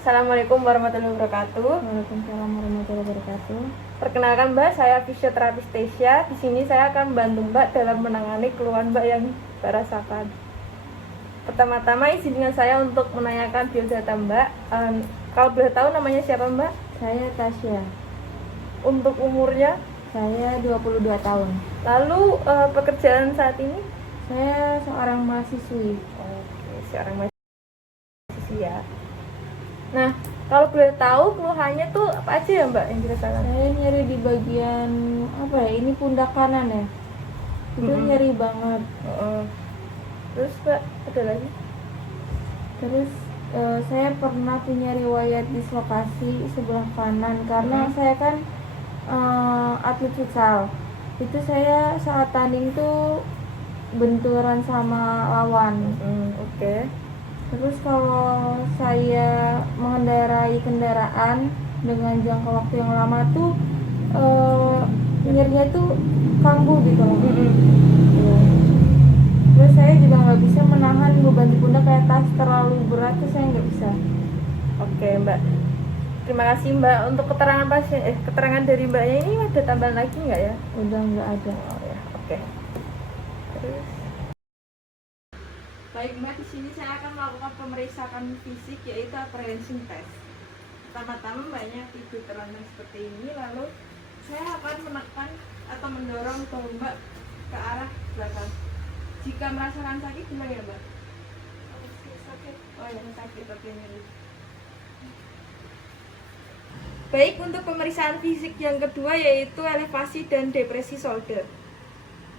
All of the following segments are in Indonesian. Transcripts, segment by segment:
Assalamualaikum warahmatullahi wabarakatuh. Waalaikumsalam warahmatullahi wabarakatuh. Perkenalkan Mbak, saya fisioterapis Tesya. Di sini saya akan membantu Mbak dalam menangani keluhan Mbak yang Mbak rasakan. Pertama-tama izinkan saya untuk menanyakan biodata Mbak. Kalau boleh tahu namanya siapa Mbak? Saya Tasya. Untuk umurnya? Saya 22 tahun. Lalu pekerjaan saat ini? Saya seorang mahasiswi. Oke, seorang mahasiswi ya. Nah, kalau boleh tahu keluhannya tuh apa aja ya Mbak yang dirasakan? Saya nyeri di bagian apa ya? Ini pundak kanan ya. Itu nyeri banget. Terus Mbak, ada lagi? Terus saya pernah punya riwayat dislokasi sebelah kanan karena saya kan atlet futsal. Itu saya saat tanding tuh benturan sama lawan. Oke. Terus kalau saya mengendarai kendaraan dengan jangka waktu yang lama tuh nyerinya tuh kambuh gitu loh. Ya. Terus saya juga nggak bisa menahan beban di pundak, kayak tas terlalu berat tuh saya nggak bisa. Oke Mbak, terima kasih Mbak. Untuk keterangan keterangan dari Mbaknya ini ada tambahan lagi nggak ya? Udah nggak ada. Oh ya, oke. Terus baik Mbak, di sini saya akan melakukan pemeriksaan fisik yaitu apprehension test. Pertama-tama Mbaknya tidur telanjang seperti ini, lalu saya akan menekan atau mendorong bahu Mbak ke arah belakang. Jika merasakan sakit gimana ya Mbak? Sakit. Oh ya, sakit, oke nyeri. Baik, untuk pemeriksaan fisik yang kedua yaitu elevasi dan depresi shoulder.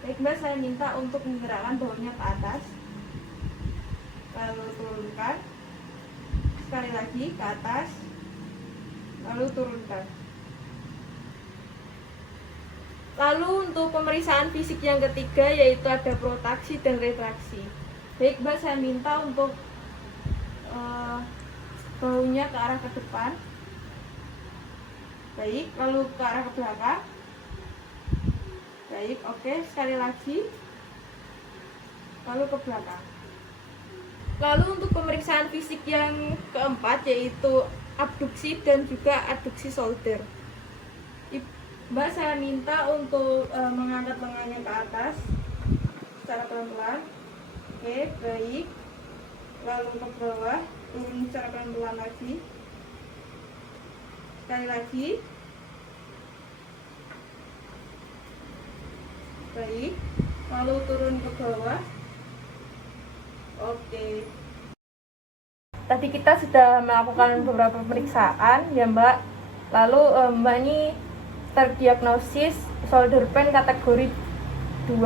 Baik Mbak, saya minta untuk menggerakkan bahunya ke atas, lalu turunkan, sekali lagi ke atas, lalu turunkan. Lalu untuk pemeriksaan fisik yang ketiga yaitu ada protraksi dan retraksi. Baik Mbak, saya minta untuk bahunya ke arah ke depan. Baik, lalu ke arah ke belakang. Baik, oke, sekali lagi. Lalu ke belakang. Lalu untuk pemeriksaan fisik yang keempat yaitu abduksi dan juga adduksi shoulder. Mbak, saya minta untuk mengangkat lengannya ke atas secara pelan-pelan. Oke, baik. Lalu ke bawah, turun secara pelan-pelan lagi. Sekali lagi. Baik. Lalu turun ke bawah. Oke. Tadi kita sudah melakukan beberapa pemeriksaan ya Mbak. Lalu Mbak ini terdiagnosis shoulder pain kategori 2.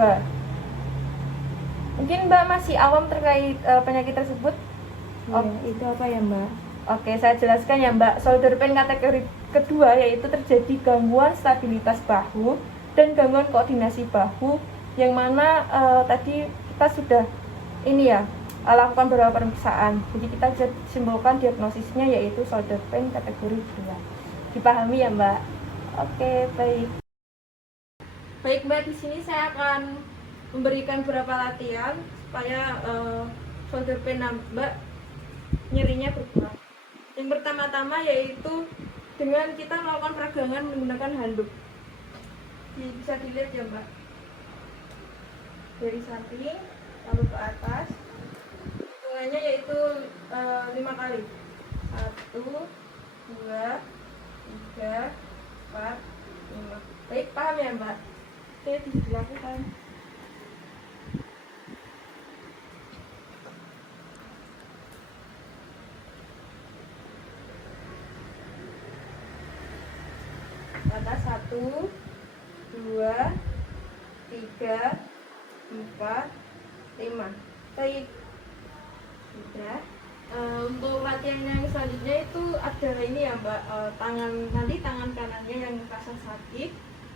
Mungkin Mbak masih awam terkait penyakit tersebut? Ya, itu apa ya Mbak? Oke, saya jelaskan ya Mbak. Shoulder pain kategori kedua yaitu terjadi gangguan stabilitas bahu dan gangguan koordinasi bahu, yang mana tadi kita sudah lakukan beberapa pemeriksaan. Jadi kita bisa simpulkan diagnosisnya yaitu shoulder pain kategori 2. Dipahami ya Mbak? Oke, baik. Baik Mbak, di sini saya akan memberikan beberapa latihan supaya shoulder pain Mbak nyerinya berkurang. Yang pertama-tama yaitu dengan kita melakukan peragangan menggunakan handuk. Bisa dilihat ya Mbak, dari samping lalu ke atas, hitungannya yaitu 5 kali. 1, 2, 3, 4, 5. Baik, paham ya Mbak? Oke, dilakukan. Atas 1, 2, 3, 4, 5. Baik. Sudah. Untuk latihan yang selanjutnya itu ada ini ya Mbak, tangan kanannya yang terasa sakit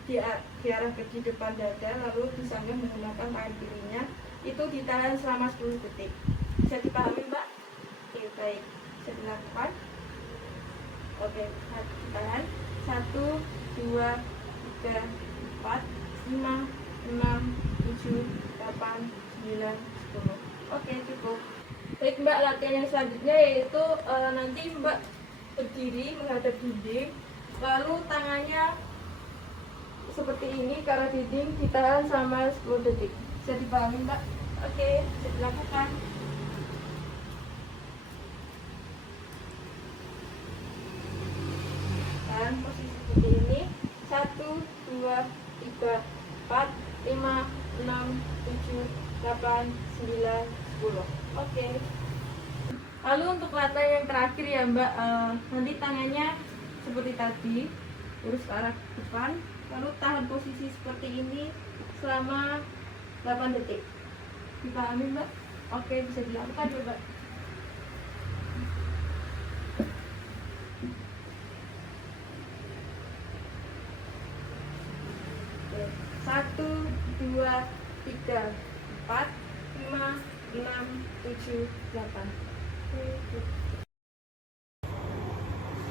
diarahkan di depan dada, lalu disanggah menggunakan tangan kirinya, itu ditahan selama 10 detik. Bisa dipahami Mbak? Oke, baik, bisa dilakukan. Oke, ditahan 1, 2, 3, 4, 5, 6, 7, 8, 9, 10. Oke, cukup. Baik Mbak, latihan yang selanjutnya yaitu nanti Mbak berdiri menghadap dinding, lalu tangannya seperti ini ke arah dinding, ditahan selama 10 detik. Bisa dipahami Mbak? Oke, bisa dilakukan. Dan posisi seperti ini, 1, 2, 3, 4, 5, 6, 7, 8, 9, 10. Oke. Lalu untuk latihan yang terakhir ya Mbak, nanti tangannya seperti tadi, lurus ke arah depan, lalu tahan posisi seperti ini selama 8 detik. Dipahami Mbak? Oke, bisa dilakukan ya Mbak. Oke. 1, 2, 3, 4, 5, 6, 7, 8.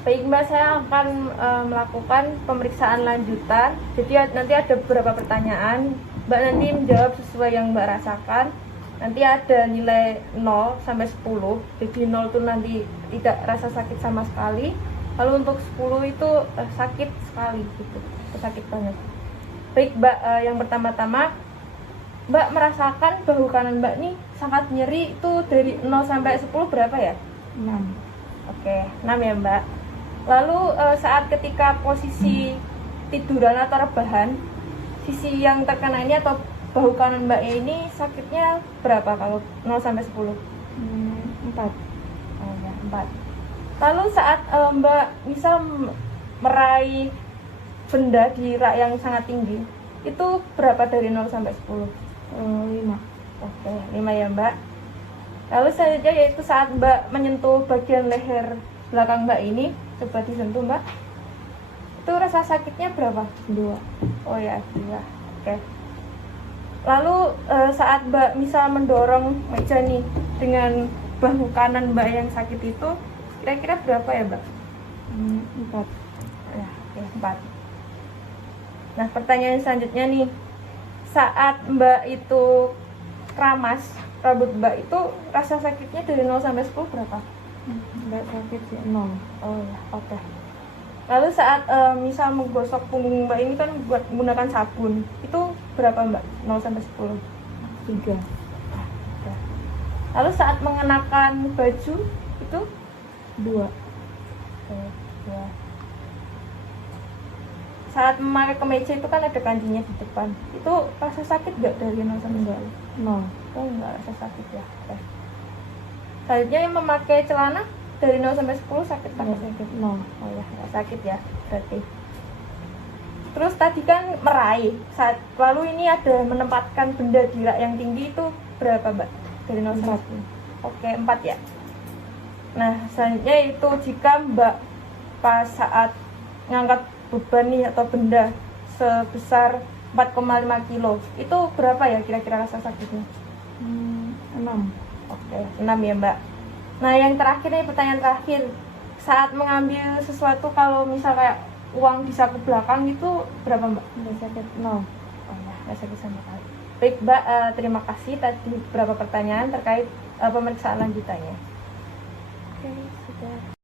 Baik Mbak, saya akan melakukan pemeriksaan lanjutan. Jadi nanti ada beberapa pertanyaan, Mbak nanti menjawab sesuai yang Mbak rasakan. Nanti ada nilai 0 sampai 10. Jadi 0 itu nanti tidak rasa sakit sama sekali. Lalu untuk 10 itu sakit sekali gitu, sakit banget. Baik Mbak, yang pertama-tama Mbak merasakan bahu kanan Mbak nih sangat nyeri, itu dari 0 sampai 10 berapa ya? 6. Oke, 6 ya Mbak. Lalu saat ketika posisi tiduran atau rebahan, sisi yang terkena ini atau bahu kanan Mbak ini sakitnya berapa kalau 0 sampai 10? 4. Oh ya, 4. Lalu saat Mbak misal meraih benda di rak yang sangat tinggi, itu berapa dari 0 sampai 10? 5. Oke, 5 ya Mbak. Lalu selanjutnya yaitu saat Mbak menyentuh bagian leher belakang Mbak ini, coba disentuh Mbak. Itu rasa sakitnya berapa? 2. Oh ya, 2. Oke. Lalu saat Mbak misal mendorong meja nih dengan bahu kanan Mbak yang sakit itu, kira-kira berapa ya Mbak? 4. Ya, oke, 4. Nah, pertanyaan selanjutnya nih, saat Mbak itu keramas rambut Mbak itu rasa sakitnya dari 0 sampai 10 berapa? Enggak sakit sih, 0. Oh ya, oke. Lalu saat misal menggosok punggung Mbak ini kan buat menggunakan sabun, itu berapa Mbak? 0 sampai 10? 3. Oke. Lalu saat mengenakan baju itu 2. oke, 2. Saat memakai kemeja itu kan ada kancingnya di depan, itu rasa sakit nggak dari 0 sampai 10? 0. Oh enggak rasa sakit ya. Oke. Selanjutnya yang memakai celana dari 0 sampai 10 sakit tak? Enggak sakit, 0. Oh ya, nggak sakit ya berarti. Terus tadi kan meraih, lalu ini ada menempatkan benda di rak yang tinggi, itu berapa Mbak? Dari 0 sampai 10? Oke, 4 ya. Nah, selanjutnya itu jika Mbak pas saat ngangkat beban nih atau benda sebesar 4,5 kilo, itu berapa ya kira-kira rasa sakitnya? 6. Oke, 6 ya Mbak. Nah yang terakhir nih, pertanyaan terakhir, saat mengambil sesuatu kalau misal kayak uang di saku belakang itu berapa Mbak? Enggak sakit, 0. Oh ya, nggak sakit sama sekali. Baik Mbak, terima kasih tadi beberapa pertanyaan terkait pemeriksaan lanjutannya. Oke, sudah.